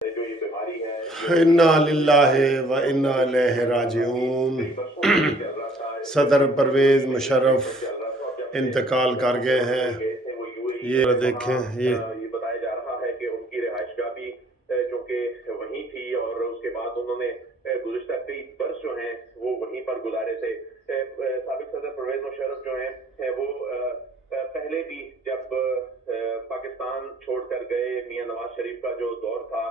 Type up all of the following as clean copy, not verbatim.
انا للہ و انا الیہ راجعون۔ صدر پرویز مشرف انتقال کر گئے ہیں۔ یہ دیکھیں، یہ بتایا جا رہا ہے کہ ان کی رہائش گاہ بھی چونکہ وہیں تھی اور اس کے بعد انہوں نے گزشتہ کئی برس جو ہیں وہ وہیں پر گزارے تھے۔ سابق صدر پرویز مشرف جو ہیں وہ پہلے بھی جب پاکستان چھوڑ کر گئے، میاں نواز شریف کا جو دور تھا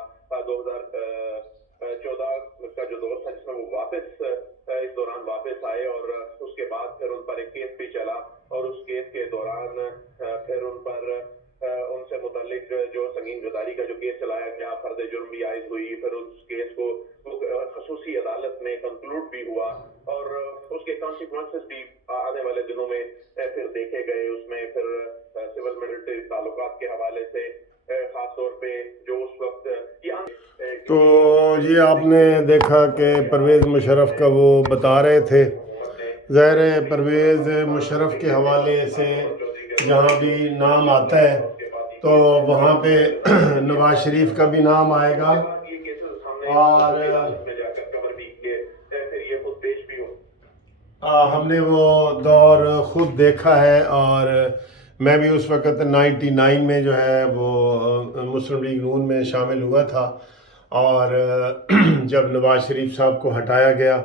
2014 کا جو دور تھا جس میں وہ واپس اس دوران واپس آئے اور اس کے بعد پھر ان پر ایک کیس بھی چلا اور اس کیس کے دوران پھر ان پر ان سے متعلق جو سنگین زداری کا جو کیس چلایا گیا، فرد جرم بھی عائد ہوئی، پھر اس کیس کو خصوصی عدالت میں کنکلوڈ بھی ہوا اور اس کے کانسیکوینسز بھی آنے والے دنوں میں پھر دیکھے گئے۔ اس میں پھر سول ملٹری تعلقات کے حوالے سے خاص طور پہ جو اس وقت تو یہ آپ نے دیکھا کہ پرویز مشرف کا وہ بتا رہے تھے، ظاہر ہے پرویز مشرف کے حوالے سے جہاں بھی نام آتا ہے تو وہاں پہ نواز شریف کا بھی نام آئے گا اور ہم نے وہ دور خود دیکھا ہے اور میں بھی اس وقت 99 میں جو ہے وہ مسلم لیگ نون میں شامل ہوا تھا اور جب نواز شریف صاحب کو ہٹایا گیا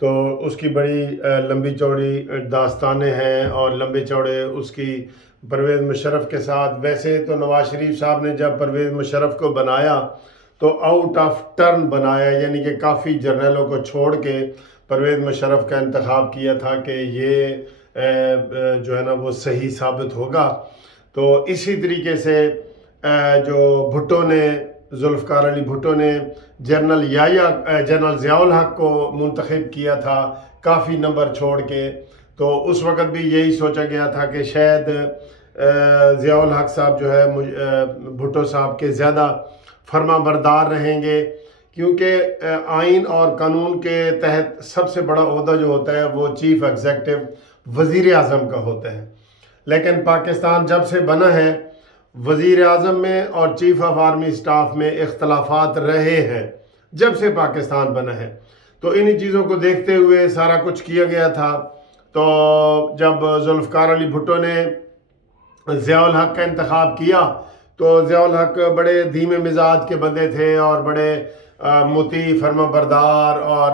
تو اس کی بڑی لمبی چوڑی داستانیں ہیں اور لمبے چوڑے اس کی پرویز مشرف کے ساتھ۔ ویسے تو نواز شریف صاحب نے جب پرویز مشرف کو بنایا تو آؤٹ آف ٹرن بنایا، یعنی کہ کافی جرنیلوں کو چھوڑ کے پرویز مشرف کا انتخاب کیا تھا کہ یہ جو ہے نا وہ صحیح ثابت ہوگا۔ تو اسی طریقے سے جو بھٹو نے، ذوالفقار علی بھٹو نے جنرل ضیاء الحق کو منتخب کیا تھا کافی نمبر چھوڑ کے، تو اس وقت بھی یہی سوچا گیا تھا کہ شاید ضیاء الحق صاحب جو ہے بھٹو صاحب کے زیادہ فرما بردار رہیں گے، کیونکہ آئین اور قانون کے تحت سب سے بڑا عہدہ جو ہوتا ہے وہ چیف ایگزیکٹو وزیر اعظم کا ہوتا ہے۔ لیکن پاکستان جب سے بنا ہے وزیر اعظم میں اور چیف آف آرمی سٹاف میں اختلافات رہے ہیں جب سے پاکستان بنا ہے، تو انہی چیزوں کو دیکھتے ہوئے سارا کچھ کیا گیا تھا۔ تو جب ذوالفقار علی بھٹو نے ضیاء الحق کا انتخاب کیا تو ضیاء الحق بڑے دھیمے مزاج کے بندے تھے اور بڑے مطیع فرما بردار، اور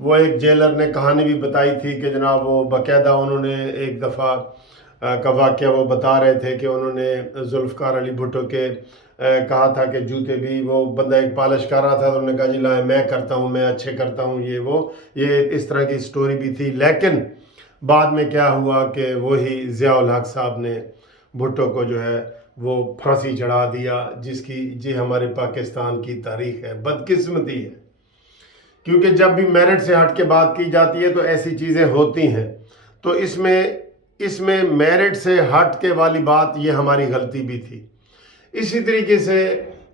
وہ ایک جیلر نے کہانی بھی بتائی تھی کہ جناب وہ باقاعدہ انہوں نے ایک دفعہ کا واقعہ وہ بتا رہے تھے کہ انہوں نے ذوالفقار علی بھٹو کے کہا تھا کہ جوتے بھی، وہ بندہ ایک پالش کر رہا تھا تو انہوں نے کہا جی لائے میں کرتا ہوں، میں اچھے کرتا ہوں، یہ اس طرح کی سٹوری بھی تھی۔ لیکن بعد میں کیا ہوا کہ وہی ضیاء الحق صاحب نے بھٹو کو جو ہے وہ پھانسی چڑھا دیا، جس کی ہمارے پاکستان کی تاریخ ہے، بدقسمتی ہے، کیونکہ جب بھی میرٹ سے ہٹ کے بات کی جاتی ہے تو ایسی چیزیں ہوتی ہیں۔ تو اس میں میرٹ سے ہٹ کے والی بات یہ ہماری غلطی بھی تھی۔ اسی طریقے سے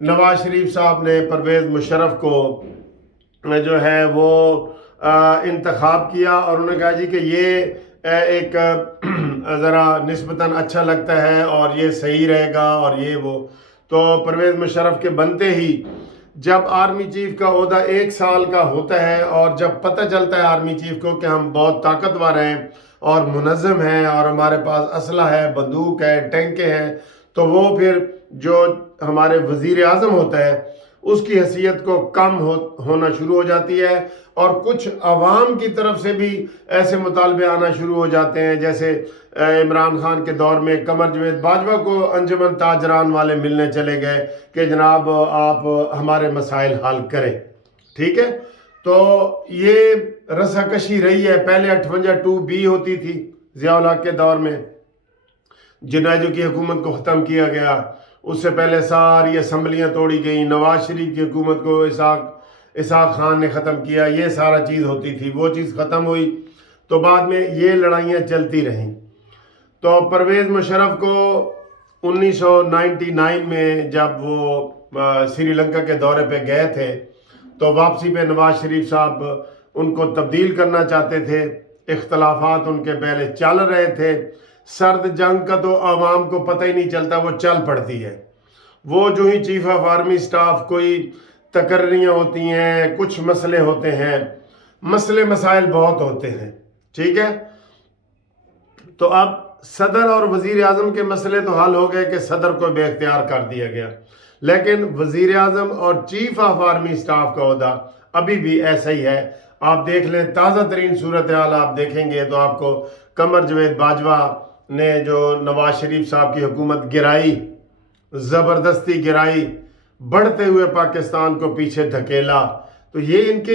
نواز شریف صاحب نے پرویز مشرف کو جو ہے وہ انتخاب کیا اور انہوں نے کہا جی کہ یہ ایک ذرا نسبتاً اچھا لگتا ہے اور یہ صحیح رہے گا اور یہ وہ۔ تو پرویز مشرف کے بنتے ہی جب آرمی چیف کا عہدہ 1 سال کا ہوتا ہے اور جب پتہ چلتا ہے آرمی چیف کو کہ ہم بہت طاقتور ہیں اور منظم ہیں اور ہمارے پاس اسلحہ ہے، بندوق ہے، ٹینکیں ہیں، تو وہ پھر جو ہمارے وزیر اعظم ہوتا ہے اس کی حیثیت کو کم ہونا شروع ہو جاتی ہے اور کچھ عوام کی طرف سے بھی ایسے مطالبے آنا شروع ہو جاتے ہیں، جیسے عمران خان کے دور میں قمر جاوید باجوہ کو انجمن تاجران والے ملنے چلے گئے کہ جناب آپ ہمارے مسائل حل کریں، ٹھیک ہے۔ تو یہ رساکشی رہی ہے۔ پہلے 58(2)B ہوتی تھی ضیاء الحق کے دور میں، جنیدو کی حکومت کو ختم کیا گیا، اس سے پہلے ساری اسمبلیاں توڑی گئیں، نواز شریف کی حکومت کو اسحاق خان نے ختم کیا، یہ سارا چیز ہوتی تھی، وہ چیز ختم ہوئی تو بعد میں یہ لڑائیاں چلتی رہیں۔ تو پرویز مشرف کو 1999 میں جب وہ سری لنکا کے دورے پہ گئے تھے تو واپسی پہ نواز شریف صاحب ان کو تبدیل کرنا چاہتے تھے، اختلافات ان کے پہلے چل رہے تھے۔ سرد جنگ کا تو عوام کو پتہ ہی نہیں چلتا، وہ چل پڑتی ہے۔ وہ جو ہی چیف آف آرمی سٹاف کوئی तकर्रियाँ होती हैं, कुछ मसले होते हैं, मसले मसाइल बहुत होते हैं, ठीक है। तो अब सदर और वज़ीर आज़म के मसले तो हल हो गए कि सदर को बेख्तियार कर दिया गया, लेकिन वज़ीर आज़म और चीफ ऑफ आर्मी स्टाफ का ओहदा अभी भी ऐसा ही है। आप देख लें, ताज़ा तरीन सूरत हाल आप देखेंगे तो आपको कमर जवेद बाजवा ने जो नवाज शरीफ साहब की हुकूमत गिराई, ज़बरदस्ती गिराई, बढ़ते हुए पाकिस्तान को पीछे धकेला, तो ये इनके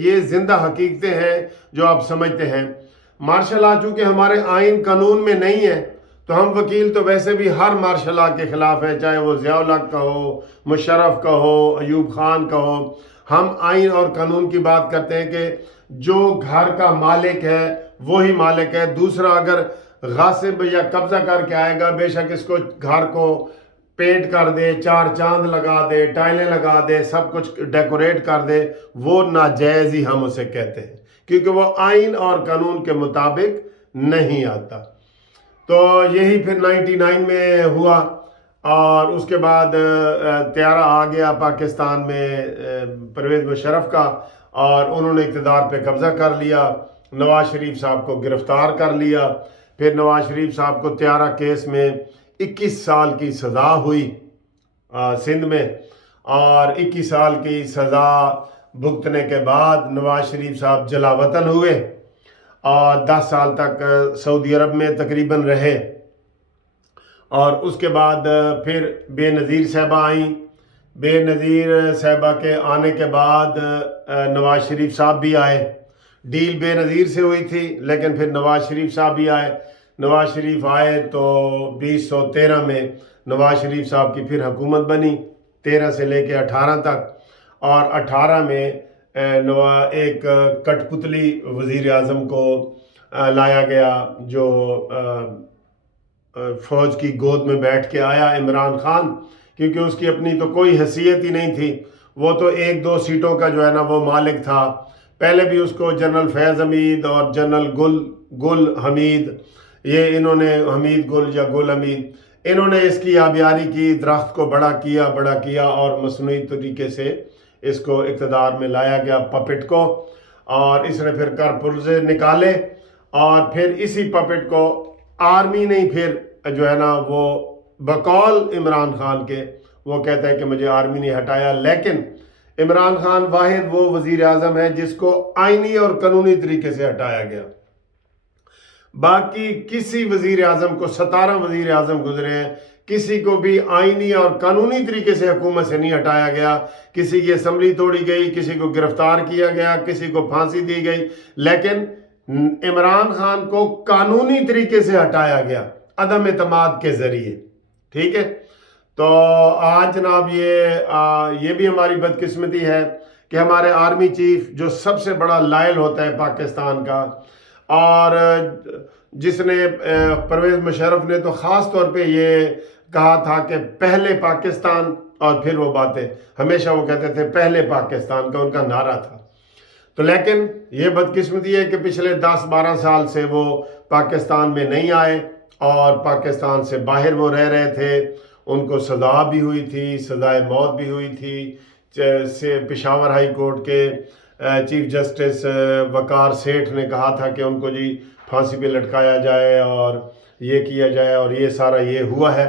ये जिंदा हकीकतें हैं जो आप समझते हैं। मार्शल लॉ चूँकि हमारे आइन कानून में नहीं है, तो हम वकील तो वैसे भी हर मार्शल लॉ के ख़िलाफ़ है, चाहे वो ज़िया-उल हक का हो, मुशर्रफ का हो, अयूब खान का हो। हम आइन और कानून की बात करते हैं कि जो घर का मालिक है वही मालिक है। दूसरा अगर गासिब या कब्ज़ा करके आएगा, बेशक इसको घर को पेंट कर दे, चार चांद लगा दे, टाइलें लगा दे, सब कुछ डेकोरेट कर दे, वो नाजायज़ ही हम उसे कहते हैं, क्योंकि वो आइन और कानून के मुताबिक नहीं आता। तो यही फिर 99 में हुआ और उसके बाद त्यारा आ गया पाकिस्तान में परवेज़ मुशर्रफ का, और उन्होंने इक़्तिदार पे कब्ज़ा कर लिया, नवाज शरीफ साहब को गिरफ़्तार कर लिया। फिर नवाज शरीफ साहब को त्यारा केस में 21 साल की सज़ा हुई सिंध में, और 21 साल की सज़ा भुगतने के बाद नवाज शरीफ साहब जलावतन हुए और 10 साल तक सऊदी अरब में तकरीबन रहे। और उसके बाद फिर बेनज़ीर साहबा आई। बेनज़ीर साहबा के आने के बाद नवाज शरीफ साहब भी आए। डील बेनज़ीर से हुई थी, लेकिन फिर नवाज शरीफ साहब भी आए। नवाज शरीफ आए तो 2013 में नवाज शरीफ साहब की फिर हुकूमत बनी, 13 से लेके 18 तक। और 18 में एक कठपुतली वज़ीर आज़म को लाया गया, जो फ़ौज की गोद में बैठ के आया, इमरान खान, क्योंकि उसकी अपनी तो कोई हैसियत ही नहीं थी। वो तो 1-2 सीटों का जो है ना वो मालिक था। पहले भी उसको जनरल फैज़ हमीद और जनरल गुल हमीद, ये इन्होंने हमीद गुल या गुल हमीद, इन्होंने इसकी आबियारी की, दरख्त को बड़ा किया और मसनूई तरीके से इसको इक़्तिदार में लाया गया, पपेट को। और इसने फिर कर पुर्जे निकाले, और फिर इसी पपेट को आर्मी ने फिर जो है ना वो बकौल इमरान खान के, वो कहता है कि मुझे आर्मी ने हटाया, लेकिन इमरान खान वाहिद वो वज़ीर आज़म है जिसको आइनी और कानूनी तरीके से हटाया गया। बाकी किसी वज़ीर आज़म को, 17 वज़ीर आज़म गुजरे हैं, किसी को भी आइनी और कानूनी तरीके से हुकूमत से नहीं हटाया गया। किसी की असम्बली तोड़ी गई, किसी को गिरफ्तार किया गया, किसी को फांसी दी गई, लेकिन इमरान खान को कानूनी तरीके से हटाया गया अदम एतमाद के ज़रिए, ठीक है। तो आज जनाब ये भी हमारी बदकिस्मती है कि हमारे आर्मी चीफ, जो सबसे बड़ा लायल होता है पाकिस्तान का, और जिसने परवेज़ मुशर्रफ ने तो ख़ास तौर पे ये कहा था कि पहले पाकिस्तान, और फिर वो बातें हमेशा वो कहते थे पहले पाकिस्तान का उनका नारा था। तो लेकिन ये बदकिस्मती है कि पिछले 10-12 साल से वो पाकिस्तान में नहीं आए और पाकिस्तान से बाहर वो रह रहे थे। उनको सज़ा भी हुई थी, सज़ाए मौत भी हुई थी। से पेशावर हाई कोर्ट के चीफ जस्टिस वकार सेठ ने कहा था कि उनको जी फांसी पे लटकाया जाए और ये किया जाए, और ये सारा ये हुआ है।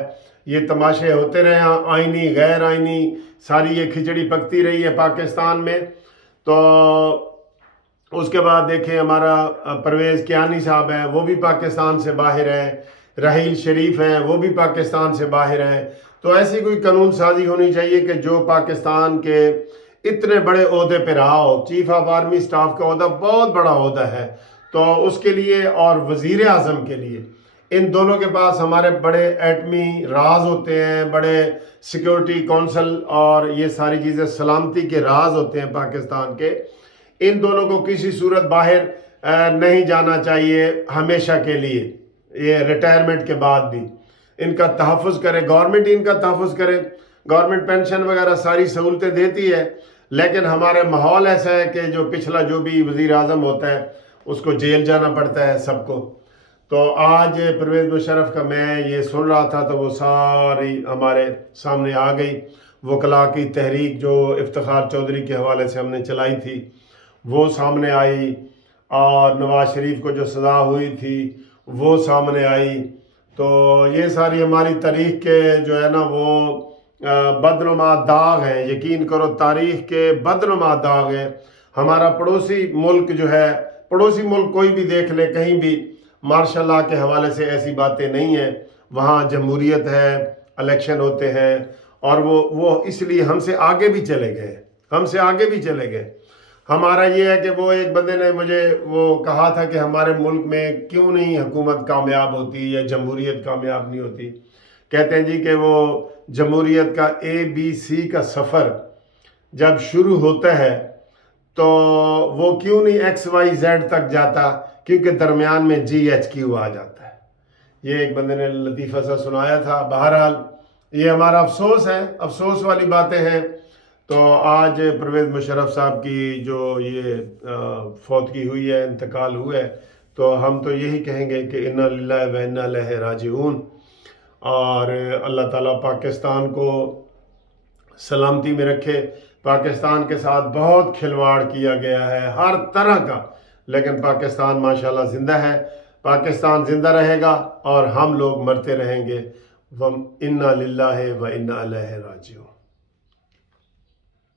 ये तमाशे होते रहे, आइनी गैर आइनी सारी ये खिचड़ी पकती रही है पाकिस्तान में। तो उसके बाद देखें, हमारा परवेज़ कियानी साहब हैं, वो भी पाकिस्तान से बाहर हैं। राहील शरीफ हैं, वो भी पाकिस्तान से बाहर हैं। तो ऐसी कोई कानून साजी होनी चाहिए कि जो पाकिस्तान के इतने बड़े ओहदे पे रहा हो। चीफ ऑफ आर्मी स्टाफ का ओहदा बहुत बड़ा ओहदा है, तो उसके लिए और वज़ीर आज़म के लिए, इन दोनों के पास हमारे बड़े एटमी राज होते हैं, बड़े सिक्योरिटी काउंसिल और ये सारी चीज़ें सलामती के राज होते हैं पाकिस्तान के। इन दोनों को किसी सूरत बाहर नहीं जाना चाहिए हमेशा के लिए। ये रिटायरमेंट के बाद भी इनका तहफ़्फ़ुज़ करे, गवर्नमेंट इनका तहफ़्फ़ुज़ करे। गवर्नमेंट पेंशन वगैरह सारी सहूलतें देती है, लेकिन हमारे माहौल ऐसा है कि जो पिछला जो भी वज़ीर आज़म होता है उसको जेल जाना पड़ता है सबको। तो आज परवेज़ मुशर्रफ का मैं ये सुन रहा था तो वो सारी हमारे सामने आ गई। वकला की तहरीक जो इफ्तिखार चौधरी के हवाले से हमने चलाई थी वो सामने आई, और नवाज शरीफ को जो सज़ा हुई थी वो सामने आई। तो ये सारी हमारी तारीख़ के जो है ना वो बदनुमा दाग हैं। यकीन करो तारीख़ के बदनुमा दाग हैं। हमारा पड़ोसी मुल्क जो है, पड़ोसी मुल्क कोई भी देख ले, कहीं भी मार्शल लॉ के हवाले से ऐसी बातें नहीं हैं। वहाँ जमहूरियत है, इलेक्शन होते हैं, और वो इसलिए हमसे आगे भी चले गए, हमसे आगे भी चले गए। हमारा ये है कि वो एक बंदे ने मुझे वो कहा था कि हमारे मुल्क में क्यों नहीं हुकूमत कामयाब होती या जमहूरियत कामयाब नहीं होती। कहते हैं जी कि वो जमहूरियत का ABC का सफ़र जब शुरू होता है तो वो क्यों नहीं XYZ तक जाता, क्योंकि दरमियान में GHQ आ जाता है। ये एक बंदे ने लतीफ़ा सा सुनाया था। बहरहाल ये हमारा अफसोस है, अफसोस वाली बातें हैं। तो आज परवेज़ मुशर्रफ साहब की जो ये फौतगी हुई है, इंतकाल हुआ है, तो हम तो यही कहेंगे कि इन्ना लिल्लाहि व इन्ना इलैहि राजिऊन। और अल्लाह ताला पाकिस्तान को सलामती में रखे। पाकिस्तान के साथ बहुत खिलवाड़ किया गया है हर तरह का, लेकिन पाकिस्तान माशाल्लाह ज़िंदा है। पाकिस्तान ज़िंदा रहेगा और हम लोग मरते रहेंगे। वम इन्ना लिल्लाहि व इन्ना इलैहि राजिऊन।